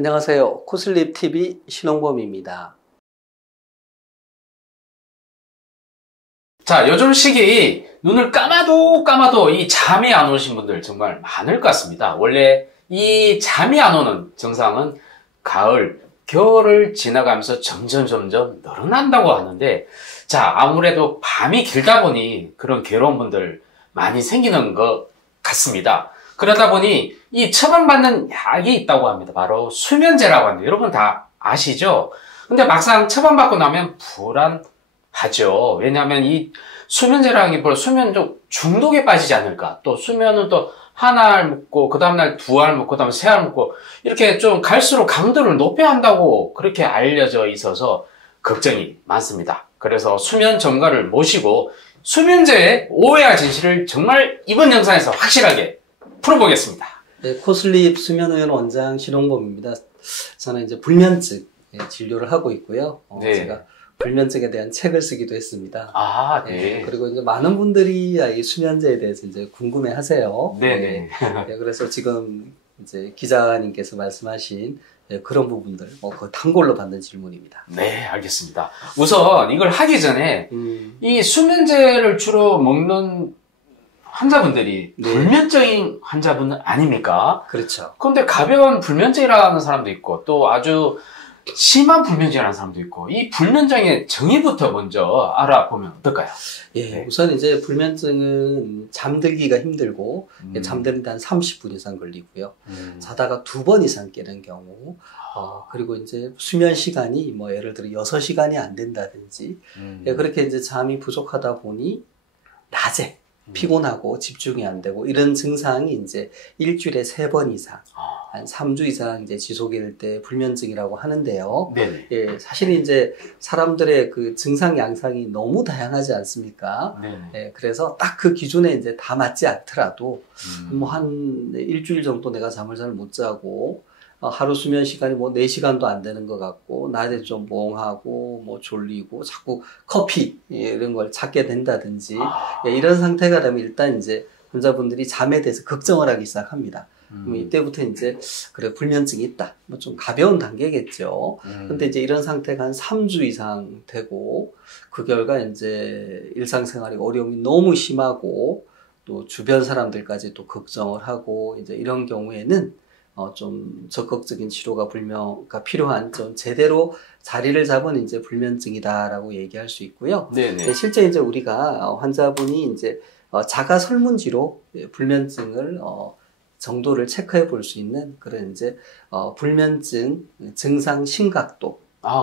안녕하세요. 코슬립TV 신홍범입니다. 자, 요즘 시기 눈을 감아도 이 잠이 안 오신 분들 정말 많을 것 같습니다. 원래 이 잠이 안 오는 증상은 가을, 겨울을 지나가면서 점점 늘어난다고 하는데, 자, 아무래도 밤이 길다 보니 그런 괴로운 분들 많이 생기는 것 같습니다. 그러다 보니 이 처방받는 약이 있다고 합니다. 바로 수면제라고 합니다. 여러분 다 아시죠? 근데 막상 처방받고 나면 불안하죠. 왜냐하면 이 수면제라는 게 수면 좀 중독에 빠지지 않을까. 또 수면은 또 하나 알 먹고, 그 다음날 두 알 먹고, 그 다음에 세 알 먹고, 이렇게 좀 갈수록 강도를 높여야 한다고 그렇게 알려져 있어서 걱정이 많습니다. 그래서 수면 전문가를 모시고 수면제의 오해와 진실을 정말 이번 영상에서 확실하게 풀어보겠습니다. 네, 코슬립 수면의원 원장 신홍범입니다. 저는 이제 불면증 진료를 하고 있고요. 네. 제가 불면증에 대한 책을 쓰기도 했습니다. 아, 네. 그리고 이제 많은 분들이 이 수면제에 대해서 이제 궁금해 하세요. 네네. 그래서 지금 이제 기자님께서 말씀하신 그런 부분들, 그 단골로 받는 질문입니다. 네, 알겠습니다. 우선 이걸 하기 전에 이 수면제를 주로 먹는 환자분들이 네. 불면증인 환자분 아닙니까? 그렇죠. 그런데 가벼운 불면증이라는 사람도 있고 또 아주 심한 불면증이라는 사람도 있고, 이 불면증의 정의부터 먼저 알아보면 어떨까요? 예, 네. 우선 이제 불면증은 잠들기가 힘들고 잠드는데 한 30분 이상 걸리고요. 자다가 2번 이상 깨는 경우, 그리고 이제 수면 시간이 예를 들어 6시간이 안 된다든지, 그렇게 이제 잠이 부족하다 보니 낮에 피곤하고 집중이 안 되고 이런 증상이 이제 일주일에 3번 이상, 한 3주 이상 이제 지속이 될 때 불면증이라고 하는데요. 네네. 예, 사실 이제 사람들의 그 증상 양상이 너무 다양하지 않습니까? 네네. 예, 그래서 딱 그 기준에 이제 다 맞지 않더라도 한 일주일 정도 내가 잠을 잘 못 자고 하루 수면 시간이 4시간도 안 되는 것 같고, 낮에 좀 멍하고, 졸리고, 자꾸 커피, 이런 걸 찾게 된다든지, 이런 상태가 되면 일단 이제 환자분들이 잠에 대해서 걱정을 하기 시작합니다. 그럼 이때부터 이제, 그래, 불면증이 있다. 좀 가벼운 단계겠죠. 근데 이제 이런 상태가 한 3주 이상 되고, 그 결과 이제 일상생활에 어려움이 너무 심하고, 또 주변 사람들까지 또 걱정을 하고, 이제 이런 경우에는 좀 적극적인 치료가 필요한 좀 제대로 자리를 잡은 이제 불면증이다라고 얘기할 수 있고요. 네네. 실제 이제 우리가 환자분이 이제 자가 설문지로 불면증을 정도를 체크해 볼 수 있는 그런 이제 불면증 증상 심각도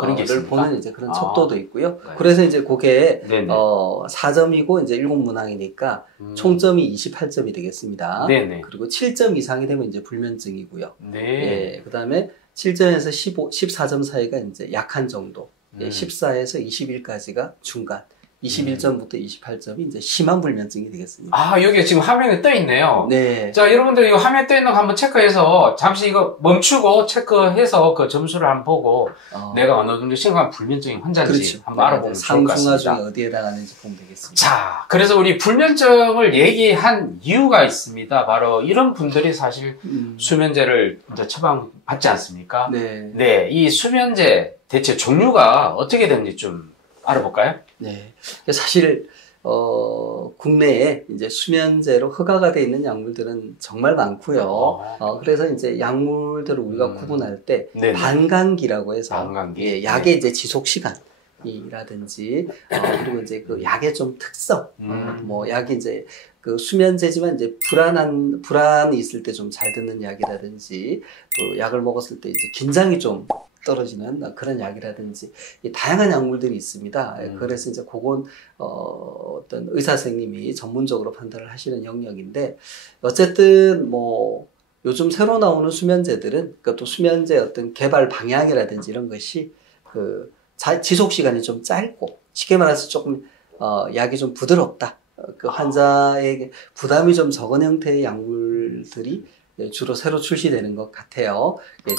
그런 게 있습니까? 보는 이제 그런 척도도 있고요. 네. 그래서 이제 그게 네네. 4점이고 이제 7문항이니까 총점이 28점이 되겠습니다. 네네. 그리고 7점 이상이 되면 이제 불면증이고요. 네. 예, 그다음에 7점에서 14점 사이가 이제 약한 정도. 14에서 21까지가 중간. 21점부터 28점이 이제 심한 불면증이 되겠습니다. 여기 지금 화면에 떠 있네요. 네. 자, 여러분들 이거 화면에 떠 있는 거 한번 체크해서 잠시 이거 멈추고 체크해서 그 점수를 한번 보고 내가 어느 정도 심각한 불면증인 환자인지 그렇죠. 한번 알아보면 좋을 것 상중하 중에 같습니다. 어디에 해당하는지 보면 되겠습니다. 자, 그래서 우리 불면증을 얘기한 이유가 있습니다. 바로 이런 분들이 사실 수면제를 이제 처방받지 않습니까? 네. 네, 이 수면제 대체 종류가 어떻게 되는지 좀 알아볼까요? 네. 사실, 국내에 이제 수면제로 허가가 되어 있는 약물들은 정말 많고요. 그래서 이제 약물들을 우리가 구분할 때 네네. 반감기라고 해서 반감기. 예, 약의 이제 지속 시간이라든지 그리고 이제 그 약의 좀 특성, 약이 이제 그 수면제지만 이제 불안이 있을 때 좀 잘 듣는 약이라든지 또 약을 먹었을 때 이제 긴장이 좀 떨어지는 그런 약이라든지 다양한 약물들이 있습니다. 그래서 이제 그건 어떤 의사 선생님이 전문적으로 판단을 하시는 영역인데, 어쨌든 요즘 새로 나오는 수면제들은 또 수면제 어떤 개발 방향이라든지 이런 것이 그 지속 시간이 좀 짧고, 쉽게 말해서 조금 약이 좀 부드럽다. 그 환자에게 부담이 좀 적은 형태의 약물들이 주로 새로 출시되는 것 같아요.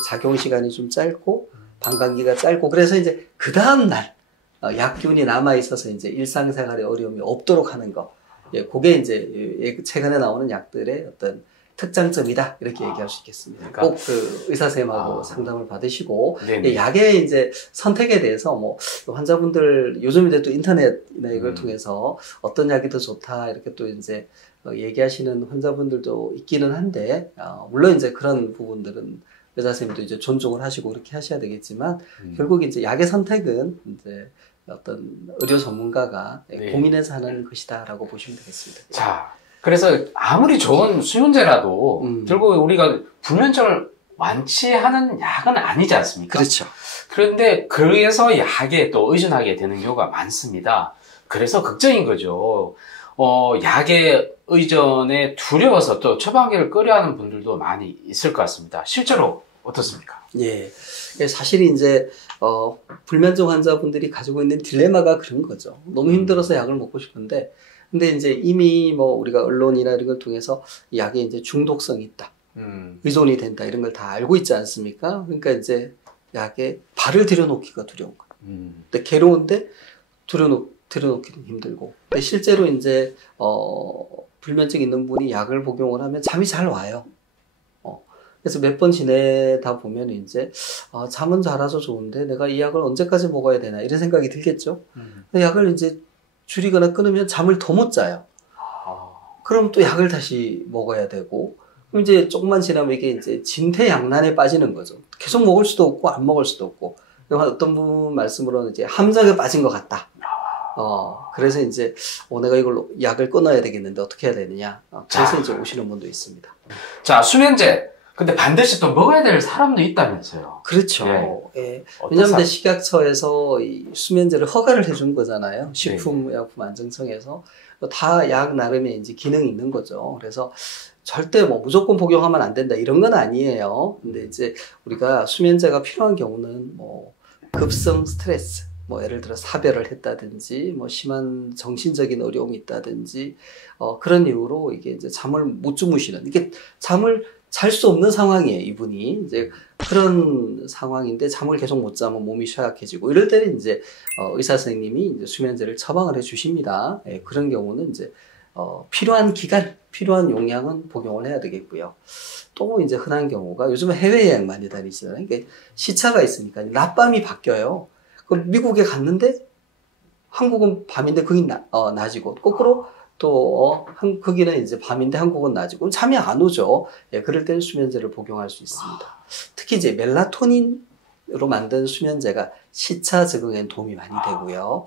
작용 시간이 좀 짧고 반감기가 짧고, 그래서 이제 그 다음날 약균이 남아 있어서 이제 일상생활에 어려움이 없도록 하는 거. 그게 이제 최근에 나오는 약들의 어떤 특장점이다 이렇게 얘기할 수 있겠습니다. 그러니까, 꼭 그 의사 선생님하고 상담을 받으시고 네네. 약의 이제 선택에 대해서 뭐 환자분들 요즘 이제 또 인터넷이나 이걸 통해서 어떤 약이 더 좋다 이렇게 또 이제 얘기하시는 환자분들도 있기는 한데 물론 이제 그런 부분들은 의사 선생님도 이제 존중을 하시고 그렇게 하셔야 되겠지만 결국 이제 약의 선택은 이제 어떤 의료 전문가가 네. 고민해서 하는 것이다라고 보시면 되겠습니다. 자, 그래서 아무리 좋은 수면제라도 결국 우리가 불면증을 완치하는 약은 아니지 않습니까? 그렇죠. 그런데 그래서 약에 또 의존하게 되는 경우가 많습니다. 그래서 걱정인 거죠. 약의 의존에 두려워서 또 처방약을 꺼려하는 분들도 많이 있을 것 같습니다. 실제로 어떻습니까? 예. 사실 이제 불면증 환자분들이 가지고 있는 딜레마가 그런 거죠. 너무 힘들어서 약을 먹고 싶은데, 근데 이제 이미 뭐 우리가 언론이나 이런 걸 통해서 약에 이제 중독성이 있다, 의존이 된다 이런 걸 다 알고 있지 않습니까? 그러니까 이제 약에 발을 들여놓기가 두려운 거예요. 근데 괴로운데 들여놓기는 힘들고. 근데 실제로 이제 불면증 있는 분이 약을 복용을 하면 잠이 잘 와요. 그래서 몇 번 지내다 보면 이제 잠은 잘 와서 좋은데 내가 이 약을 언제까지 먹어야 되나 이런 생각이 들겠죠. 약을 이제 줄이거나 끊으면 잠을 더 못 자요. 그럼 또 약을 다시 먹어야 되고, 그럼 이제 조금만 지나면 이게 이제 진퇴양난에 빠지는 거죠. 계속 먹을 수도 없고 안 먹을 수도 없고. 어떤 분 말씀으로는 이제 함정에 빠진 것 같다. 그래서 이제 내가 이걸로 약을 끊어야 되겠는데 어떻게 해야 되느냐. 그래서 이제 오시는 분도 있습니다. 자, 수면제. 근데 반드시 또 먹어야 될 사람도 있다면서요. 그렇죠. 예. 예. 왜냐하면 식약처에서 이 수면제를 허가를 해준 거잖아요. 식품의약품안정청에서 다 약 나름의 이제 기능이 있는 거죠. 그래서 절대 뭐 무조건 복용하면 안 된다 이런 건 아니에요. 근데 이제 우리가 수면제가 필요한 경우는 뭐 급성 스트레스, 뭐 예를 들어 사별을 했다든지, 뭐 심한 정신적인 어려움이 있다든지, 그런 이유로 이게 이제 잠을 못 주무시는, 이게 잠을 잘 수 없는 상황이에요, 이분이. 이제 그런 상황인데 잠을 계속 못 자면 몸이 쇠약해지고, 이럴 때는 이제, 의사 선생님이 이제 수면제를 처방을 해 주십니다. 예, 그런 경우는 이제, 필요한 기간, 필요한 용량은 복용을 해야 되겠고요. 또 이제 흔한 경우가 요즘은 해외여행 많이 다니시잖아요. 이게 시차가 있으니까 낮밤이 바뀌어요. 그럼 미국에 갔는데 한국은 밤인데 거긴 낮이고, 거꾸로 또 거기는 이제 밤인데 한국은 낮이고 잠이 안 오죠. 예, 그럴 때는 수면제를 복용할 수 있습니다. 특히 이제 멜라토닌으로 만든 수면제가 시차 적응에 도움이 많이 되고요.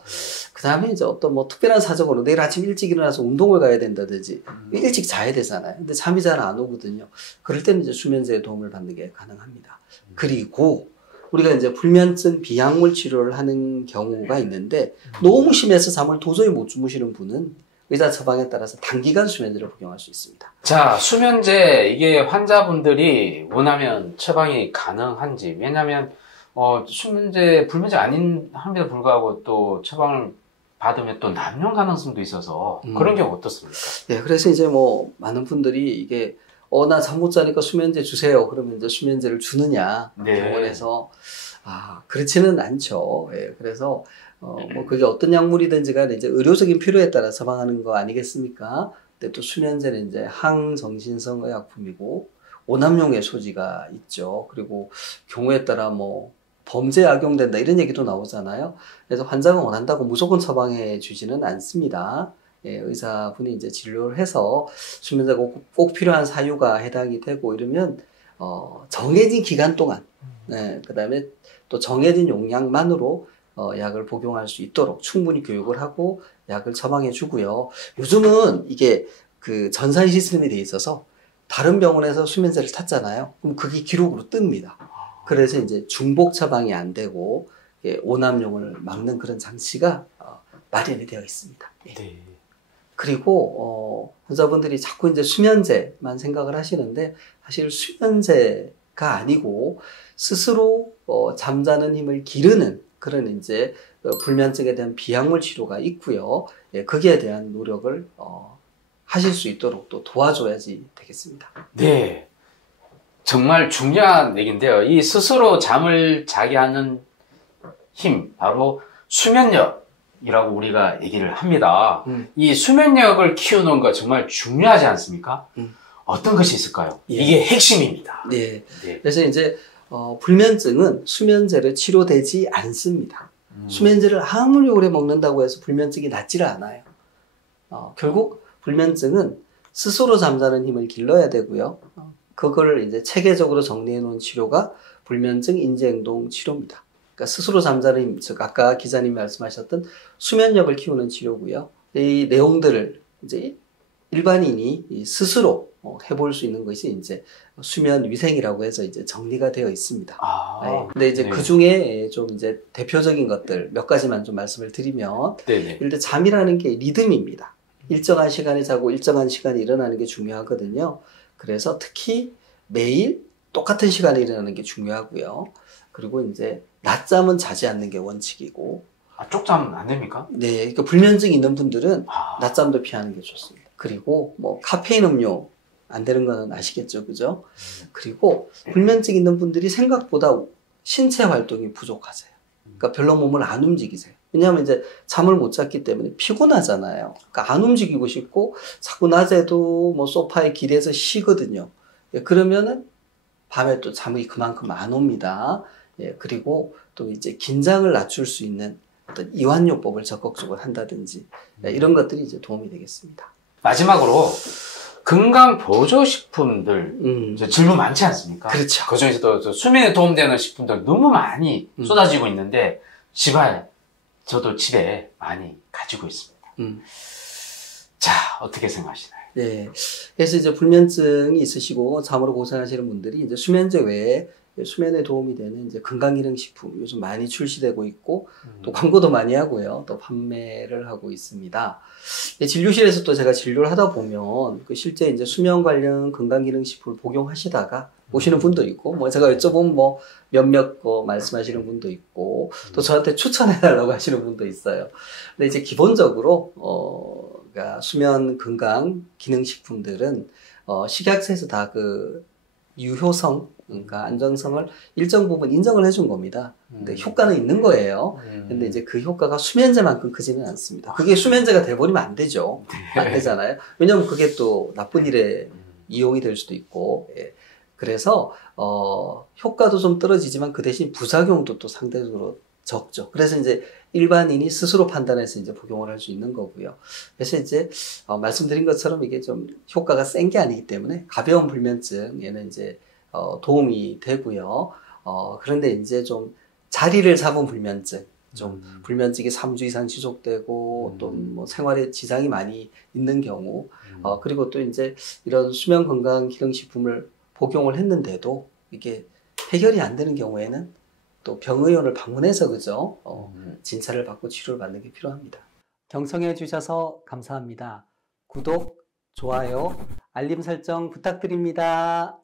그 다음에 이제 어떤 뭐 특별한 사정으로 내일 아침 일찍 일어나서 운동을 가야 된다든지 일찍 자야 되잖아요. 근데 잠이 잘 안 오거든요. 그럴 때는 이제 수면제의 도움을 받는 게 가능합니다. 그리고 우리가 이제 불면증 비약물 치료를 하는 경우가 있는데 너무 심해서 잠을 도저히 못 주무시는 분은 의사 처방에 따라서 단기간 수면제를 복용할 수 있습니다. 자, 수면제 이게 환자분들이 원하면 처방이 가능한지, 왜냐하면 수면제 불면제 아닌 함에도 불구하고 또 처방을 받으면 또 남용 가능성도 있어서 그런 경우 어떻습니까? 네, 그래서 이제 뭐 많은 분들이 이게 나 잠 못 자니까 수면제 주세요. 그러면 이제 수면제를 주느냐 네. 병원에서 그렇지는 않죠. 예, 그래서 뭐 그게 어떤 약물이든지 간에 이제 의료적인 필요에 따라 처방하는 거 아니겠습니까? 근데 또 수면제는 이제 항정신성 의약품이고 오남용의 소지가 있죠. 그리고 경우에 따라 뭐 범죄에 악용된다 이런 얘기도 나오잖아요. 그래서 환자가 원한다고 무조건 처방해 주지는 않습니다. 예, 의사분이 이제 진료를 해서 수면제가 꼭 필요한 사유가 해당이 되고 이러면 정해진 기간 동안, 그 다음에 또 정해진 용량만으로 약을 복용할 수 있도록 충분히 교육을 하고 약을 처방해 주고요. 요즘은 이게 그 전산 시스템이 돼 있어서 다른 병원에서 수면제를 탔잖아요. 그럼 그게 기록으로 뜹니다. 그래서 이제 중복 처방이 안 되고 오남용을 막는 그런 장치가 마련이 되어 있습니다. 예. 네. 그리고 환자분들이 자꾸 이제 수면제만 생각을 하시는데 사실 수면제가 아니고 스스로 잠자는 힘을 기르는 그런 이제 불면증에 대한 비약물 치료가 있고요. 예, 거기에 대한 노력을 하실 수 있도록 또 도와줘야지 되겠습니다. 네, 정말 중요한 얘기인데요. 이 스스로 잠을 자게 하는 힘, 바로 수면력이라고 우리가 얘기를 합니다. 이 수면력을 키우는 거 정말 중요하지 않습니까? 어떤 것이 있을까요? 예. 이게 핵심입니다. 네. 네. 그래서 이제 불면증은 수면제로 치료되지 않습니다. 수면제를 아무리 오래 먹는다고 해서 불면증이 낫지를 않아요. 결국 불면증은 스스로 잠자는 힘을 길러야 되고요. 그거를 이제 체계적으로 정리해 놓은 치료가 불면증 인지행동 치료입니다. 그러니까 스스로 잠자는 힘, 즉 아까 기자님이 말씀하셨던 수면력을 키우는 치료고요. 이 내용들을 이제 일반인이 스스로 해볼 수 있는 것이 이제 수면 위생이라고 해서 이제 정리가 되어 있습니다. 네. 근데 이제 네. 그 중에 좀 이제 대표적인 것들 몇 가지만 좀 말씀을 드리면, 네네. 일단 잠이라는 게 리듬입니다. 일정한 시간에 자고 일정한 시간에 일어나는 게 중요하거든요. 그래서 특히 매일 똑같은 시간에 일어나는 게 중요하고요. 그리고 이제 낮잠은 자지 않는 게 원칙이고. 쪽잠 안 됩니까? 네, 그러니까 불면증 있는 분들은 아. 낮잠도 피하는 게 좋습니다. 그리고 뭐 카페인 음료 안 되는 거는 아시겠죠, 그죠? 그리고 불면증 있는 분들이 생각보다 신체 활동이 부족하세요. 그러니까 별로 몸을 안 움직이세요. 왜냐하면 이제 잠을 못 잤기 때문에 피곤하잖아요. 그러니까 안 움직이고 싶고 자꾸 낮에도 뭐 소파에 기대서 쉬거든요. 예, 그러면은 밤에 또 잠이 그만큼 안 옵니다. 예, 그리고 또 이제 긴장을 낮출 수 있는 어떤 이완요법을 적극적으로 한다든지, 예, 이런 것들이 이제 도움이 되겠습니다. 마지막으로 건강 보조식품들 이제 질문 많지 않습니까? 그렇죠. 그 중에서도 수면에 도움되는 식품들 너무 많이 쏟아지고 있는데 저도 집에 많이 가지고 있습니다. 자, 어떻게 생각하시나요? 네. 그래서 이제 불면증이 있으시고 잠으로 고생하시는 분들이 이제 수면제 외에 수면에 도움이 되는 이제 건강기능식품 요즘 많이 출시되고 있고, 또 광고도 많이 하고요. 또 판매를 하고 있습니다. 진료실에서 또 제가 진료를 하다 보면 그 실제 이제 수면 관련 건강기능식품을 복용하시다가 오시는 분도 있고, 뭐 제가 여쭤보면 뭐 몇몇 거 말씀하시는 분도 있고, 또 저한테 추천해달라고 하시는 분도 있어요. 근데 이제 기본적으로 그러니까 수면 건강 기능식품들은 식약처에서 다 그 유효성, 그러니까 안전성을 일정 부분 인정을 해준 겁니다. 근데 효과는 있는 거예요. 근데 이제 그 효과가 수면제만큼 크지는 않습니다. 그게 수면제가 돼버리면 안 되죠. 안 되잖아요. 왜냐면 그게 또 나쁜 일에 이용이 될 수도 있고. 예. 그래서 효과도 좀 떨어지지만 그 대신 부작용도 또 상대적으로 적죠. 그래서 이제 일반인이 스스로 판단해서 이제 복용을 할 수 있는 거고요. 그래서 이제 말씀드린 것처럼 이게 좀 효과가 센 게 아니기 때문에 가벼운 불면증에는 이제 도움이 되고요. 그런데 이제 좀 자리를 잡은 불면증, 좀 불면증이 3주 이상 지속되고 또 뭐 생활에 지장이 많이 있는 경우, 그리고 또 이제 이런 수면 건강 기능식품을 복용을 했는데도 이게 해결이 안 되는 경우에는 또 병의원을 방문해서 그죠? 진찰을 받고 치료를 받는 게 필요합니다. 경청해 주셔서 감사합니다. 구독, 좋아요, 알림 설정 부탁드립니다.